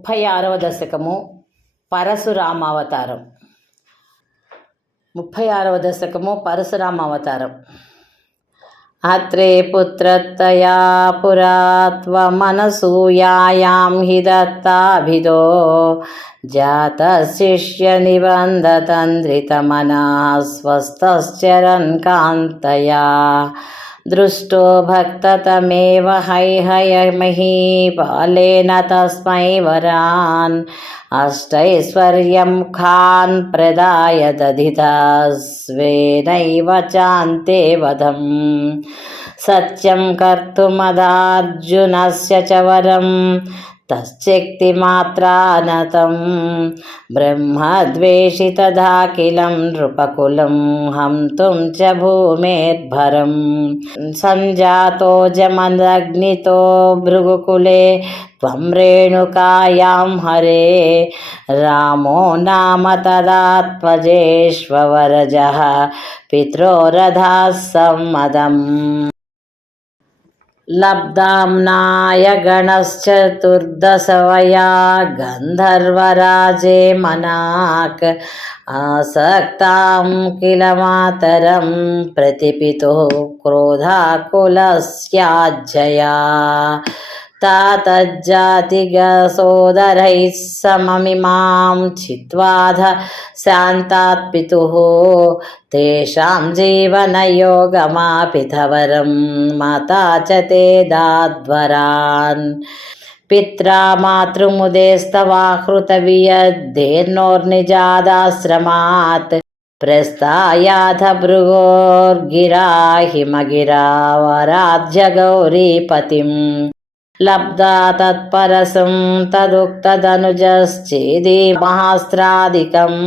ముప్పై ఆరవ దశకము పరశురామావతారం. ముప్పై ఆరవ దశకము పరశురామావతారం. అత్రే పుత్రత్తయా పురా హి దత్తాభిదో జాత శిష్య నిబంధతంద్రితమనా స్వస్థశ్చరన్ కాంతయా. दृष्टो भक्ततमेव हैहयमही बालेन तस्मै वरान्। अष्टैश्वर्यं खान् प्रदाय दधिता स्वेनैव चान्ते वधम। सत्यम कर्तमदाजुन से वरम। तच्चक्तिमात्रा न तं ब्रह्मद्वेषितदाखिलं नृपकुलं हन्तुं च भूमेद्भरं सञ्जातो जमदग्नितो भृगुकुले रेणुकायां हरे रामो नाम तदात्मजेष्वरजः पित्रोरधाः सम्मदम् సమ్మదం లబ్ధాంనాయ గణశ్చతుర్దశవయా గంధర్వరాజే మనాక్ ఆసక్తాం కిల మాతరం ప్రతిపితో तातज्जातिगसोदरैः सममिमां छित्वाध शान्तात् पितुः। तेषां जीवनयोगमापितवरं माता च ते दाध्वरान्। पित्रा मातृमुदेस्तवाहृतवियद्धेर्नोर्निजादाश्रमात्। प्रस्तायाथ भृगोर्गिरा हिमगिरावराध्य गौरीपतिम् लब्धा तत्परसं तदुक्तदनुजश्चेदि महास्त्रादिकम्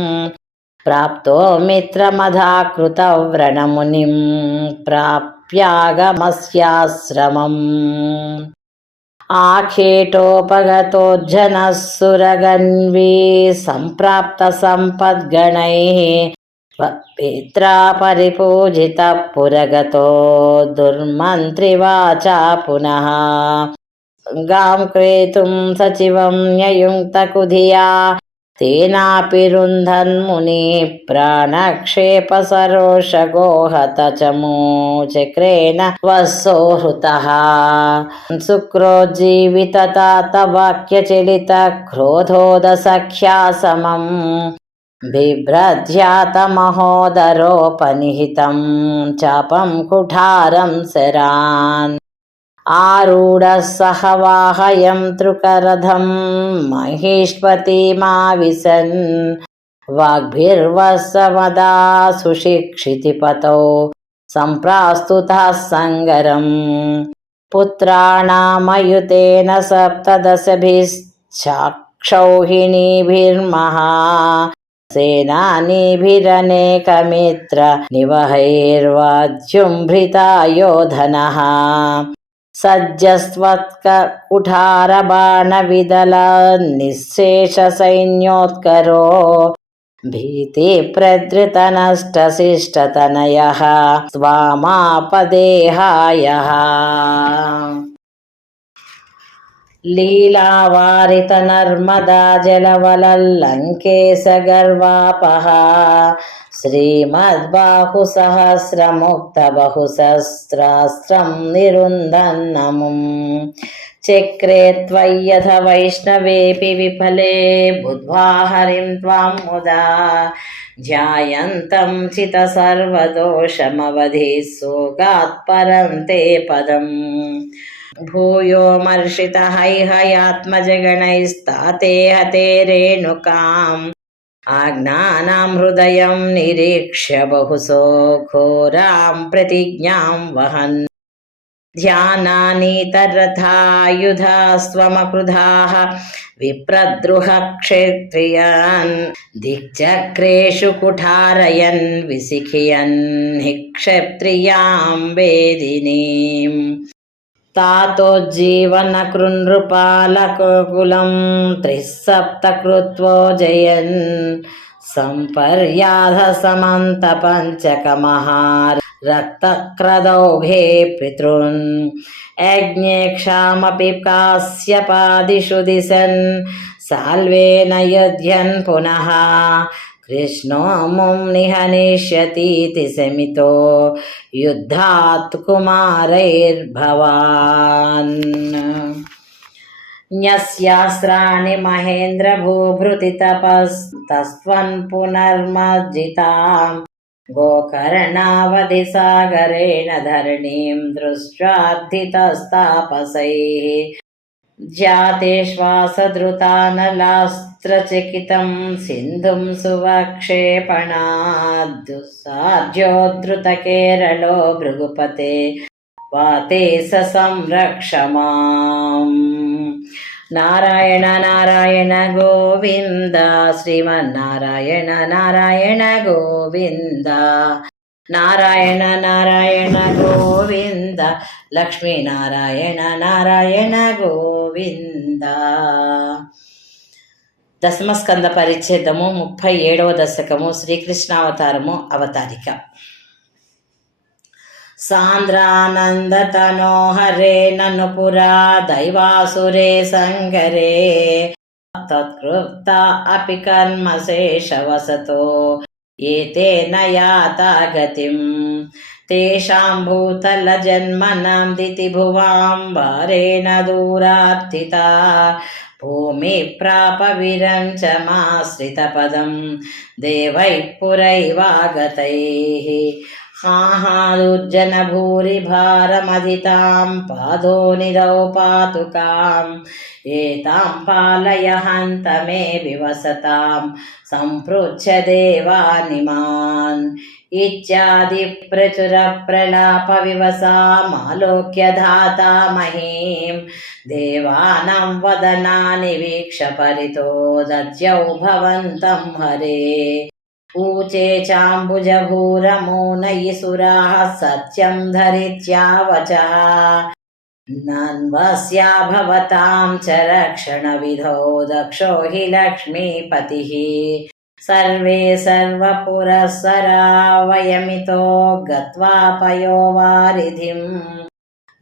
प्राप्तो मित्रमधाकृतव्रणमुनिं प्राप्यागमस्याश्रमम् आखेटोपगतोज्जनः सुरगन्वी सम्प्राप्तसम्पद्गणैः पित्रा परिपूजितः पुरगतो दुर्मन्त्रिवाचा पुनः गां क्रेतुं सचिवं न्ययुङ्क्तकुधिया तेनापि रुन्धन्मुनि प्राणक्षेपसरोषगोहत चमूचक्रेण वसोहृतः शुक्रोज्जीविततातवाक्यचलितक्रोधोदसख्या समम् बिभ्रध्यातमहोदरोपनिहितं चापं कुठारं शरान् आरूढः सह वाहयं तृकरथं महेष्पतिमाविशन् वाग्भिर्वसमदा सुशिक्षितिपतौ सम्प्रास्तुतः सङ्गरम् पुत्राणामयुतेन सप्तदशभिश्चाक्षौहिणीभिर्महा सेनानीभिरनेकमित्र निवहैर्वाद्युम्भृता योधनः सज्जस्त्वत्क कुठारबाणविदल निःशेषसैन्योत्करो भीतिप्रधृतनष्टशिष्टतनयः स्वामापदेहायः लीलावारितनर्मदा जलवलल्लङ्केशगर्वापः श्रीमद्बाहुसहस्रमुक्तबहुसहस्रास्त्रं निरुन्धन्नमुम् चक्रे त्वय्यथ वैष्णवेऽपि विफले बुद्ध्वा हरिं त्वां मुदा ध्यायन्तं चितसर्वदोषमवधि सोगात् परं ते पदम् भूयोमर्षितहैहयात्मजगणैस्ताते हते रेणुकाम् आज्ञानां हृदयं निरीक्ष्य बहुसो घोरां प्रतिज्ञां वहन्। ध्यानानीतरथायुधा स्वमकृधाः विप्रद्रुहक्षेत्रियान् दिक्चक्रेषु कुठारयन् विशिखयन् हि क्षत्रियां वेदिनीम् तातोज्जीवनकृनृपालकुलं त्रिः सप्त कृत्वोजयन् सम्पर्याधसमन्तपञ्चकमहार रक्तक्रदौघे पितॄन् यज्ञेक्षामपि कास्यपादिषु दिशन् साल्वेन युध्यन् पुनः కృష్ణో ముం నిహనిష్యతీతి శమితో యుద్ధాత్ కుమారైర్భవాన్. న్యస్యాస్త్రాణి మహేంద్ర భూభృతి తపస్తస్త్వన్ పునర్మర్జితాం. గోకర్ణావధి సాగరేణ ధరణీం దృష్టార్థితస్తాపసైः दृष्ट्वार्थितस्तापसैः जातेश्वासधृतानलास्त्रचकितं सिन्धुं सुवक्षेपणाद्दुस्साध्योद्धृतकेरलो भृगुपते वाते स संरक्ष माम् నారాయణ నారాయణ గోవింద శ్రీమన్నారాయణ నారాయణ గోవింద నారాయణ నారాయణ గోవింద లక్ష్మీనారాయణ నారాయణ గోవింద. దశమస్కంద పరిచ్ఛేదము ముప్పై ఏడవ దశకము శ్రీకృష్ణావతారము అవతారిక. సాంద్రానందనోహరే నను పురా దైవాసురే సంగరే. తత్కృప్త అపి కర్మశేషవసతో ఏతే యాత గతిం तेषां भूतलजन्मनां दितिभुवां वारेण दूरार्थिता भूमि प्राप विरञ्चमाश्रितपदं देवैः पुरैवागतैः हाहादुर्जनभूरिभारमधितां पादोनिधौ पातुकाम् एतां पालय हन्त मे विवसतां सम्पृच्छ देवानिमान् इत्यादिप्रचुरप्रलापविवसामालोक्य धाता महीं देवानां वदनानि वीक्ष परितो दद्यौ भवन्तं हरे ऊचे चाम्बुजभूरमोनयिसुराः सत्यं धरित्यावचः नन्वस्या भवतां च रक्षणविधौ दक्षो हि लक्ष्मीपतिः सर्वे सर्वपुरःसरा वयमितो गत्वा पयोवारिधिं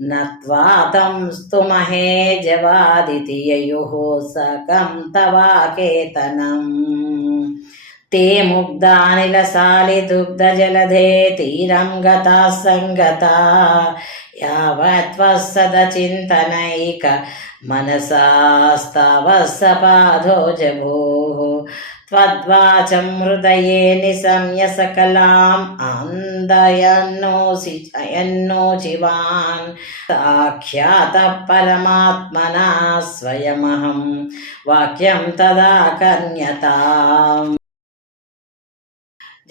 नत्वा तं स्तुमहे जवादिति ययुः सकं तवाकेतनम् ते मुग्धानिलसालिदुग्धजलधे तीरं गताः सङ्गता यावत्त्वः सदचिन्तनैक मनसास्तावः सपाधो जभोः त्वद्वाचं हृदये निशम्य सकलाम् आन्दयन्नोसि अयन्नोचिवान् साख्यातः परमात्मना स्वयमहं वाक्यं तदा कन्यताम्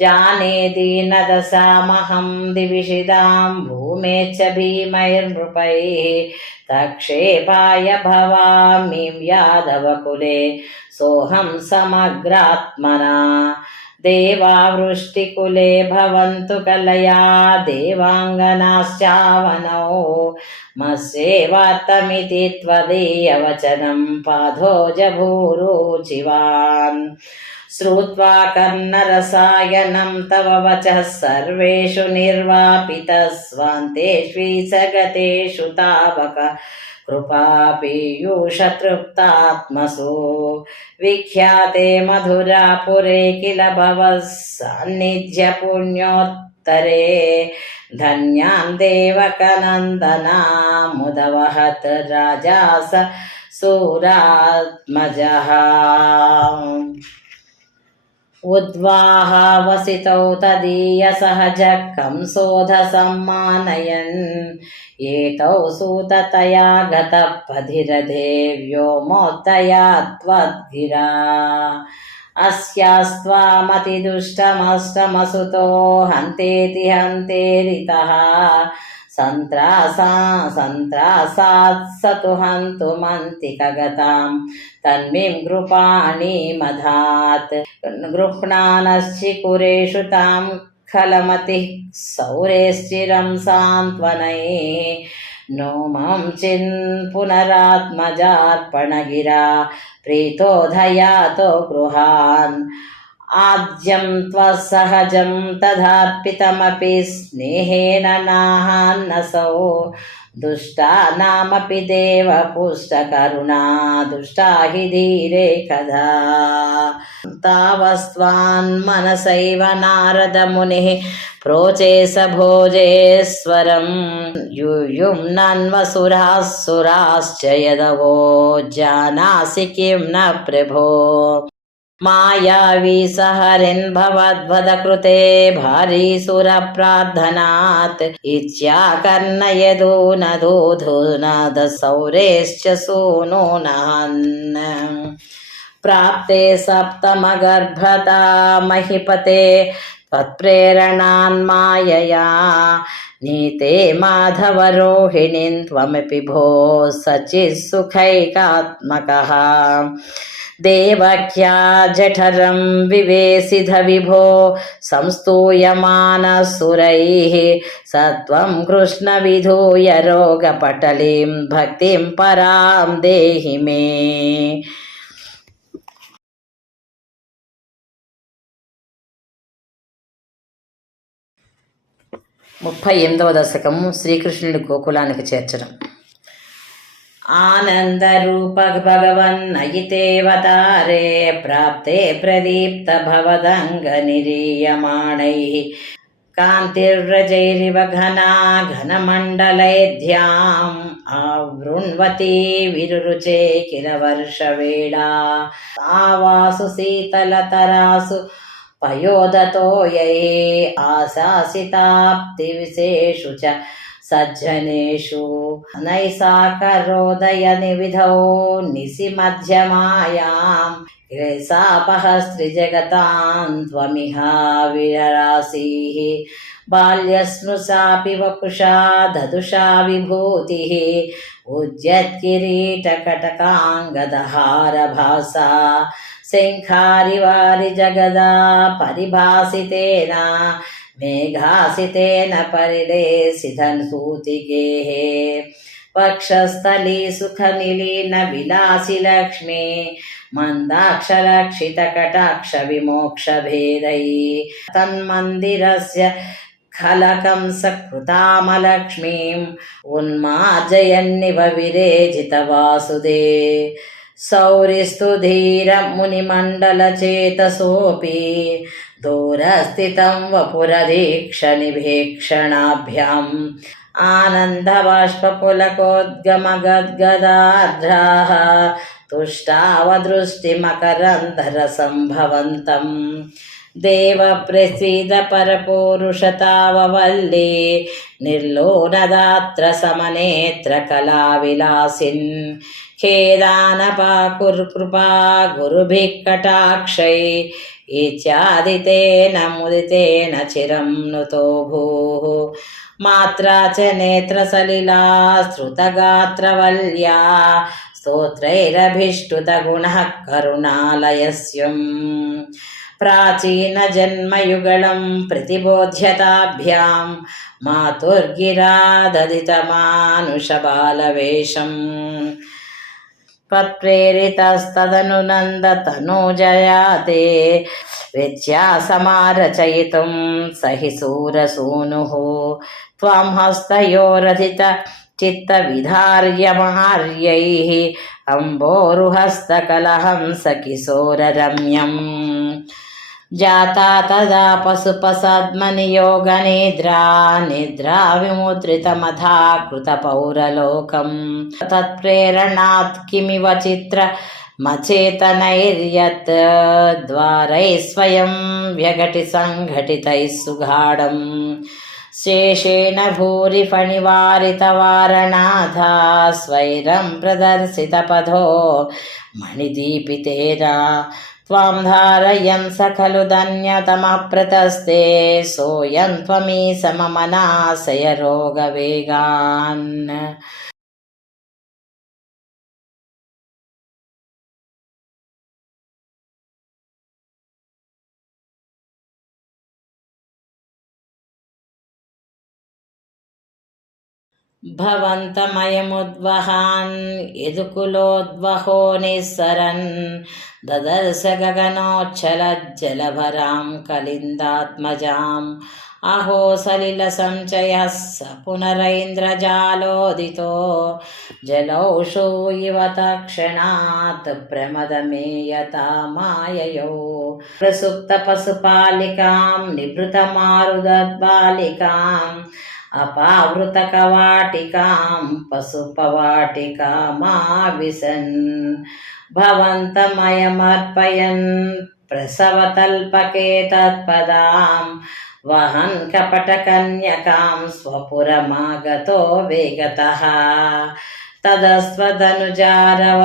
जाने दीनदशामहं दिविषिदां भूमे च भीमैर्नृपैः तक्षेपाय भवामि यादवकुले सोऽहं समग्रात्मना। देवावृष्टिकुले भवन्तु कलया देवाङ्गनाश्चावनौ। मस्येवात्तमिति त्वदीयवचनं पाधोजभूरुचिवान् श्रुत्वा कर्णरसायनं तव वचः सर्वेषु निर्वापितस्वान्तेष्वीसगतेषु तावक। कृपापीयूषतृप्तात्मसु। विख्याते मधुरापुरे किल भवः सान्निध्यपुण्योत्तरे। धन्यान् देवकनन्दनामुदवहत् राजा स सूरात्मजः। उद्वाहा वसितौ तदीयसहजः कंसोधसम्मानयन् एतौ सूततया गतः पधिरधे व्योमोत्तया त्वद्गिरा अस्यास्त्वामतिदुष्टमष्टमसुतो हन्तेति हन्तेरितः सन्त्रासा, सन्त्रासात् स तु हन्तुमन्तिकगतां तन्वीं गृपाणीमधात् गृह्णानश्चिकुरेषु तां खलमतिः सौरेश्चिरं सान्त्वनैः नो माँ पुनरात्मजार्पणगिरा प्रीतोधयातो गृहान्। आद्यं त्वसहजं तथार्पितमपि स्नेहेन नाहान्नसौ दुष्टानामपि देवपुष्टकरुणा दुष्टा हि धीरे कदा तावस्त्वान्मनसैव नारदमुनिः प्रोचे स भोजेश्वरं युयुम्नन्वसुराः सुराश्च यदवो जानासि किं न प्रभो मायावी सहरिन् भवद्वदकृते भारीसुरप्रार्थनात् इच्छाकर्णयदूनदूधुनदसौरेश्च सूनो नहन् प्राप्ते सप्तमगर्भता महीपते त्वत्प्रेरणान्मायया नीते माधवरोहिणीं त्वमपि भो सचित्सुखैकात्मकः। देवख्या जठरं विवेशिध विभो संस्तूयमानसुरैः स त्वं कृष्णविधूय रोगपटलीं भक्तिं परां देहि मे ముప్పై ఎనిమిదవ దశకము శ్రీకృష్ణుడి గోకులానికి చేర్చడం आनन्दरूप भगवन्नयितेऽवतारे प्राप्ते प्रदीप्तभवदङ्गनिरीयमाणैः कान्तिर्व्रजैरिव घना घनमण्डलैध्याम् आवृण्वती विरुरुचे किल वर्षवेळा आवासु शीतलतरासु पयोदतो यै आशासिताप्तिविशेषु च सज्जनेषु नैसाकरोदयनिविधौ निशिमध्यमायां क्लेशापहस्त्रिजगतां त्वमिहा विररासीः बाल्यस्मृशापि वपुषा ददुषा विभूतिः उज्जत्किरीटकटकाङ्गदहारभासा शङ्खारिवारि जगदा परिभासितेन मेघासितेन परिलेसितन् सूतिगेः वक्षस्थली सुखनिलीन विलासि लक्ष्मी मन्दाक्षरक्षितकटाक्षविमोक्षभेदै तन्मन्दिरस्य खलकं सकृतामलक्ष्मीम् उन्मार्जयन्निव विरेजितवासुदे सौरिस्तु धीरमुनिमण्डलचेतसोऽपि दूरस्थितं वपुरधीक्षनिभीक्षणाभ्याम् आनन्दबाष्पपुलकोद्गमगद्गदार्द्राः तुष्टावदृष्टिमकरन्धरसम्भवन्तम् देवप्रसीद परपूरुषताववल्ली निर्लोनदात्र समनेत्र कलाविलासिन् खेदानपाकुर्कृपा गुरुभिः कटाक्षै इत्यादितेन मुदितेन चिरं नुतो भूः मात्रा च नेत्रसलिला श्रुतगात्रवल्या स्तोत्रैरभिष्टुतगुणः करुणालयस्यम् प्राचीनजन्मयुगलं प्रतिबोध्यताभ्यां मातुर्गिरा ददितमानुषबालवेषम् त्वत्प्रेरितस्तदनु नन्दतनूजया ते व्यत्यासमारचयितुं स हि सूरसूनुः त्वां हस्तयोरधित चित्तविधार्यमार्यैः अम्बोरुहस्तकलहंस జాతా తదా పశుపసద్మనియోగనిద్రా నిద్రా విముద్రితమధా కృత పౌరలోకం. తత్ప్రేరణాత్ కిమివ చిత్ర మచేతనైర్యత్ ద్వారై స్వయం వ్యఘటి సంఘటితై సుఘాడం శేషేణ భూరిఫణివారితవారణాథ స్వైరం ప్రదర్శిత పథో మణిదీపితేరా त्वां धारयन् स खलु धन्यतमप्रतस्ते सोऽयं त्वमी सममनाशय रोगवेगान् భవంతమయముద్వహాన్ ఎదుకులోద్వహో నిస్సరన్ దదర్శ గగనోచ్చలజ్జలభరాం కలిందాత్మజాం అహో సలిల సంచయ స పునరైంద్రజాలోదితో జలౌషో ఇవ తక్షణాత్ ప్రమదమేయత మాయయో ప్రసుప్త పశుపాలికాం నిభృతమారుదద్బాలికాం అపావృతకవాటికాం పశుపవాటికామావిశన్ భవంతమయమర్పయన్ ప్రసవతల్పకే తత్పదాం వహన్ కపటకన్యకాం స్వపురమాగతో విగత తదస్వదనుజారవ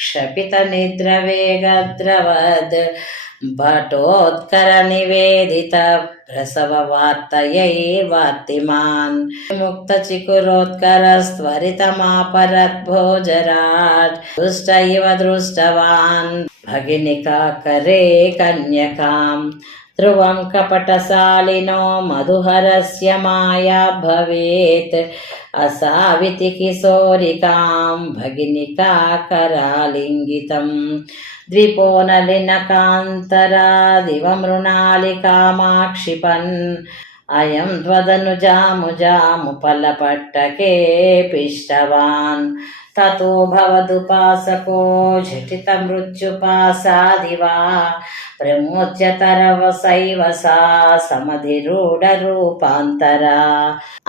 క్షపిత నిద్రవేగద్రవద్ భటోత్కర నివేదిత ప్రసవ వార్తయై వార్తిమాన్. ముక్త చికురోత్కర స్వరితమాపరత్ భోజరాట్ దృష్ట ఇవ దృష్టవాన్ భగినికాకరే కన్యకాం ధ్రువం కపటశాలినో మధుహరస్య మాయా భవేత్ అయం ధ్వదను జాము జాము ఫలపట్టకే పిష్టవాన్. తతో భవదుపాసకో ఝటిత మృత్యుపాసాదివా ప్రమోద్యతరవసైవ సా సమధి రూఢ సమధిరూఢరూపాంతరా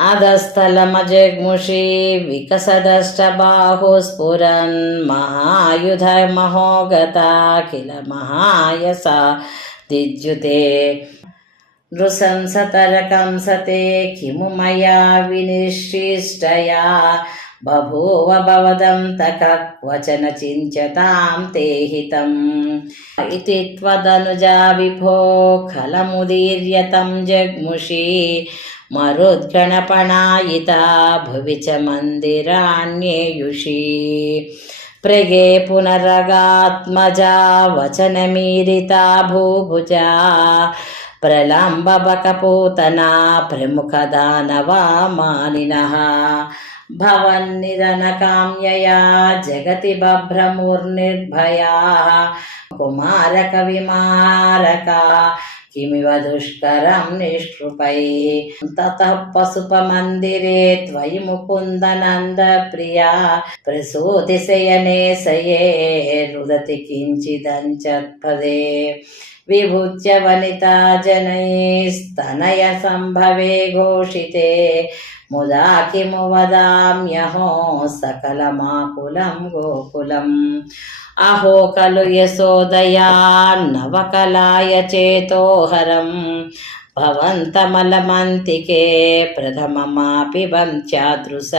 అధస్థలమజగ్ముషి వికసదష్ట బాహు స్ఫురన్ మహాయుధ మహోగత కిల మహాయస. దిజ్యుతే दिज्युते नृशंसतरकंसते किमु मया विनिश्चिष्टया बभूव भवदन्तक क्वचन चिन्त्यतां ते हितम् इति त्वदनुजा विभो खलमुदीर्यतं जग्मुषी मरुद्गणपणायिता भुवि च मन्दिराण्येयुषी प्रगे पुनरगात्मजा वचनमीरिता भूभुजा ప్రలంబబకపోతనా ప్రముఖ దానవా మానిన భవన్నిదనకామ్యయా జగతి బభ్రముర్నిర్భయా కుమారకవిమారకా किमिव दुष्करं निष्कृपैः ततः पशुपमन्दिरे त्वयि मुकुन्दनन्दप्रिया प्रसूतिशयने सये रुदति किञ्चिदञ्चत्पदे विभुज्य वनिता जनैस्तनय सम्भवे घोषिते मुदा किमु वदाम्यहो सकलमाकुलं गोकुलम् అహోకలు యశోదయాన్నవకలాయ చేతోహరం. భవంతమలమంతికే ప్రథమమాపి వంచాదృశ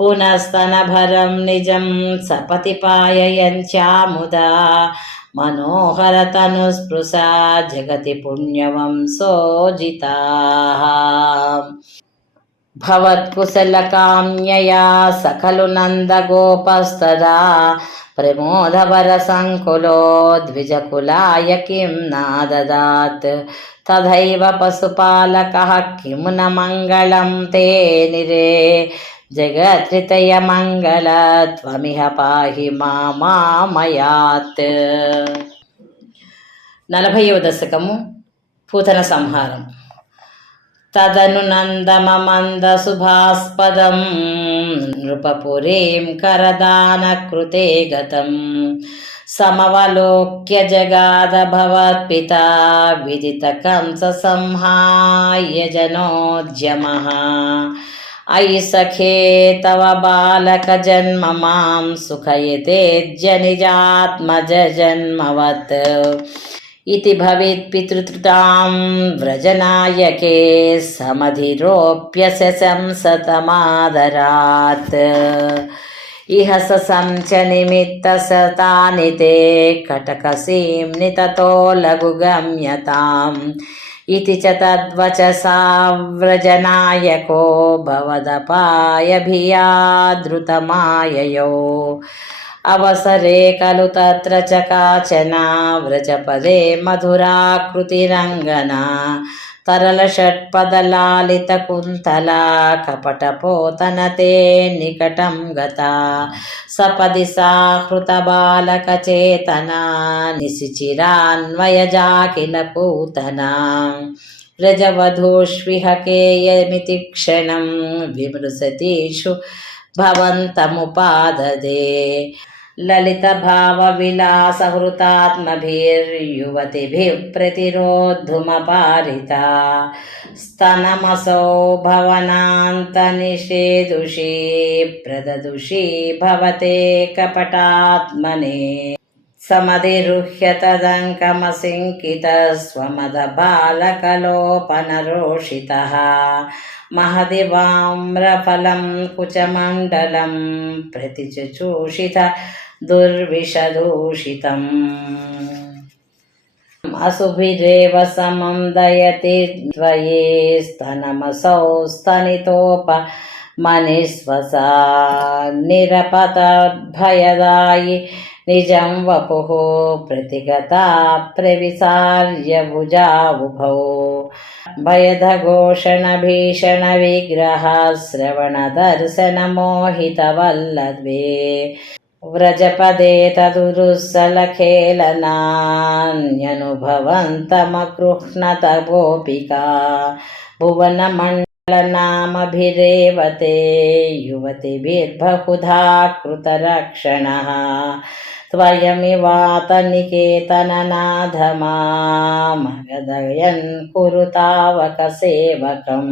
పునస్తనభరం నిజం సపతి పాయయంచాముదా మనోహరతనుస్పృశా జగతి పుణ్యవంశోజితా. जगति पुण्यवंसोजिताः भवत्कुशलकाम्यया सकलु नन्दगोपस्तदा प्रमोदवरसङ्कुलो द्विजकुलाय किं नाददात् तथैव पशुपालकः किं न मङ्गलं ते निरे जगत्रितयमङ्गल त्वमिह पाहि మామామయాత్ నలభైవ దశకము పూతన సంహారం తదను నందమమంద శుభాస్పదం నృపపురీం కరదానకృతే గతం. సమవలోక్య జగాదభవత్పిత విదిత కంస సంహాయ జనోద్యమ అయి సఖే తవ బాలక జన్మ మాం సుఖయతే జనిజాత్మజ జన్మవత్ इति भवेत् पितृत्रां व्रजनायके समधिरोप्य शंसतमादरात् इह स संच निमित्तसतानि ते कटकसीं ततो लघुगम्यताम्। इति च तद्वचसा व्रजनायको भवदपायभियादृतमाययो। अवसरे खलु तत्र च काचना व्रजपदे मधुराकृतिरङ्गना तरलषट्पदलालितकुन्तला कपटपोतनते निकटं गता सपदि सा हृतबालकचेतना निशिचिरान्वयजा किल पूतना व्रजवधूष्विह केयमिति क्षणं विमृशतीषु भवन्तमुपाददे ललितभावविलासहृतात्मभिर्युवतिभिः प्रतिरोद्धुमपारिता स्तनमसौ भवनान्तनिषेदुषी प्रददुषी भवते कपटात्मने समधिरुह्य तदङ्कमसिङ्कितस्वमदबालकलोपनरोषितः महदिवाम्रफलं कुचमण्डलं प्रतिचूषित दुर्विषदूषितम् असुभिरेव समं दयति त्वये स्तनमसौ स्तनितोप मनिस्वसा निरपतद्भयदायि निजं वपुः प्रतिगता प्रविसार्य भुजावुभौ भयधघोषणभीषणविग्रह श्रवणदर्शनमोहितवल्लभे व्रजपदे तदुरुसलखेलनान्यनुभवन्तमगृह्णत गोपिका भुवनमण्डलनामभिरेव ते युवतिभिर्बहुधा कृतरक्षणः त्वयमिवातनिकेतननाथमामगदयन् कुरु तावक सेवकम्